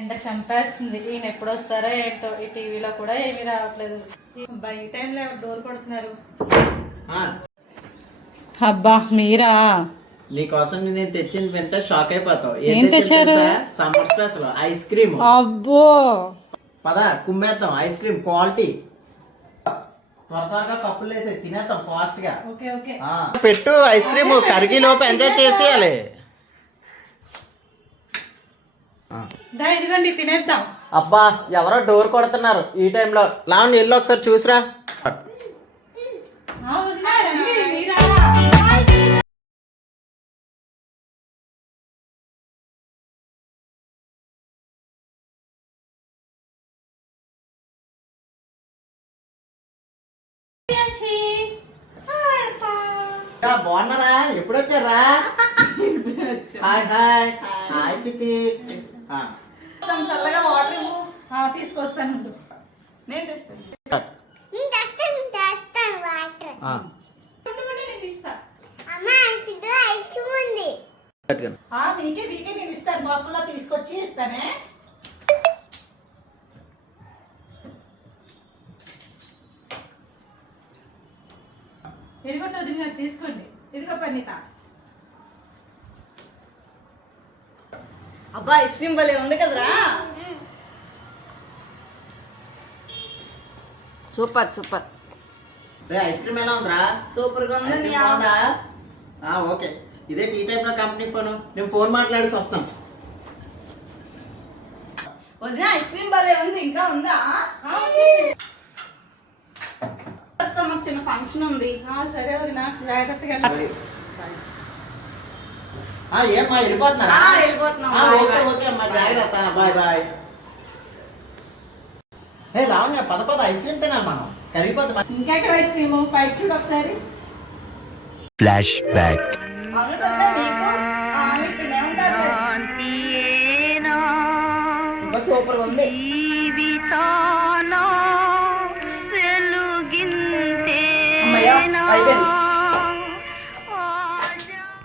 ఎండ చంపేస్తుంది. ఈయన ఎప్పుడు వస్తారో ఏంటో, ఈ టీవీలో కూడా ఏమీ రావట్లేదు. ఈ టైంలో డోర్ కొడుతున్నారు. అబ్బా మీరా? నీకోసం నేను తెచ్చింది వింటే షాక్ అయిపోతావు. ఏం తెచ్చారు? Summer special ice cream. అబ్బో పద కుమ్మేద్దాం. Ice cream quality. త్వరగా కప్పులు వేసే తినేద్దాం ఫాస్ట్ గా. పెట్టు ఐస్ క్రీమ్ కరిగి లోపు ఎంజాయ్ చేసేయాలి. ఇదిగోండి తినేద్దాం. అబ్బా ఎవరో డోర్ కొడుతున్నారు ఈ టైంలో. లావణ్య వెళ్ళి ఒకసారి చూసిరా. బాగున్నారా? ఎప్పుడు వచ్చారా? హాయ్ హాయ్ హాయ్ చిట్టి. చల్లగా వాటర్ తీసుకొస్తాను. నేను తెస్తాను. మీకే మీకే నేను ఇస్తాను. బాబులా తీసుకొచ్చి ఇస్తానే. ఇదిగోండి వదిలి నాకు తీసుకోండి. ఇదిగో పన్నీత. అబ్బా ఐస్ క్రీమ్ భలే ఉంది కదరా. Super super. ఐస్ క్రీమ్ ఎలా ఉందిరా? సూపర్ గా ఉంది. ఓకే ఇదే టీ టైప్ లో కంపెనీ ఫోన్. నేను ఫోన్ మాట్లాడేసి వస్తాను. వదిన ఐస్ క్రీమ్ భలే ఉంది. ఇంకా ఉందా? మాకు చిన్న ఫంక్షన్ ఉంది. సరే వదిన జాగ్రత్తగా. ఏమ్మా వెళ్ళిపోతున్నారా? వెళ్ళిపోతున్నాం. ఓకే అమ్మా జాగ్రత్త. Bye bye. ఏ లావణ్య పద పద ఐస్ క్రీమ్ తినాలి మనం. కరిగిపోతుంది. ఇంకెక్కడ ఐస్ క్రీమ్? పైకి చూడు ఒకసారి. Flash back. సూపర్ ఉంది. అమ్మయ్య అయిపోయింది.